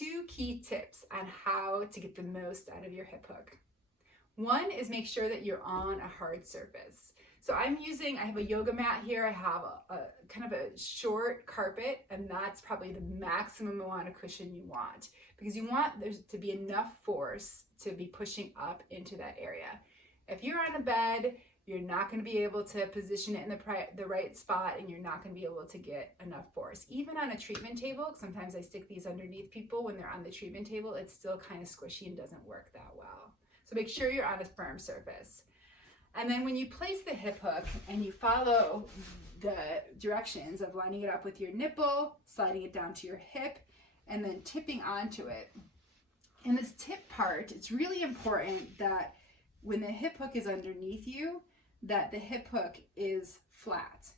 two key tips on how to get the most out of your hip hook. One is make sure that you're on a hard surface. So I have a yoga mat here. I have a kind of a short carpet, and that's probably the maximum amount of cushion you want, because you want there to be enough force to be pushing up into that area. If you're on a bed, you're not going to be able to position it in the right spot, and you're not going to be able to get enough force. Even on a treatment table, sometimes I stick these underneath people when they're on the treatment table, it's still kind of squishy and doesn't work that well. So make sure you're on a firm surface. And then when you place the hip hook and you follow the directions of lining it up with your nipple, sliding it down to your hip, and then tipping onto it. In this tip part, it's really important that when the hip hook is underneath you, that the hip hook is flat,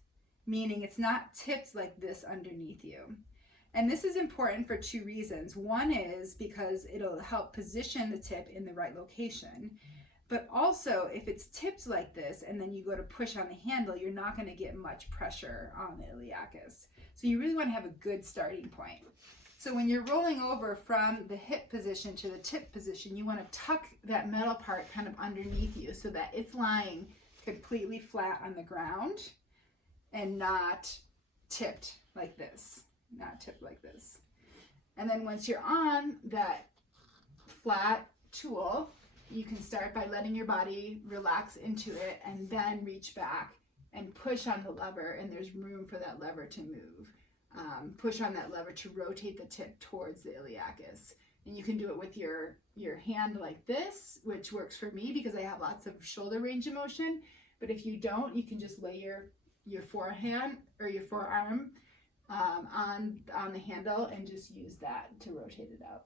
meaning it's not tipped like this underneath you. And this is important for two reasons. One is because it'll help position the tip in the right location. But also, if it's tipped like this and then you go to push on the handle, you're not going to get much pressure on the iliacus. So you really want to have a good starting point. So when you're rolling over from the hip position to the tip position, you want to tuck that metal part kind of underneath you so that it's lying completely flat on the ground and not tipped like this. Not tipped like this. And then once you're on that flat tool, you can start by letting your body relax into it and then reach back and push on the lever, and there's room for that lever to move. Push on that lever to rotate the tip towards the iliacus. And you can do it with your hand like this, which works for me because I have lots of shoulder range of motion. But if you don't, you can just lay your forehand or your forearm on the handle and just use that to rotate it out.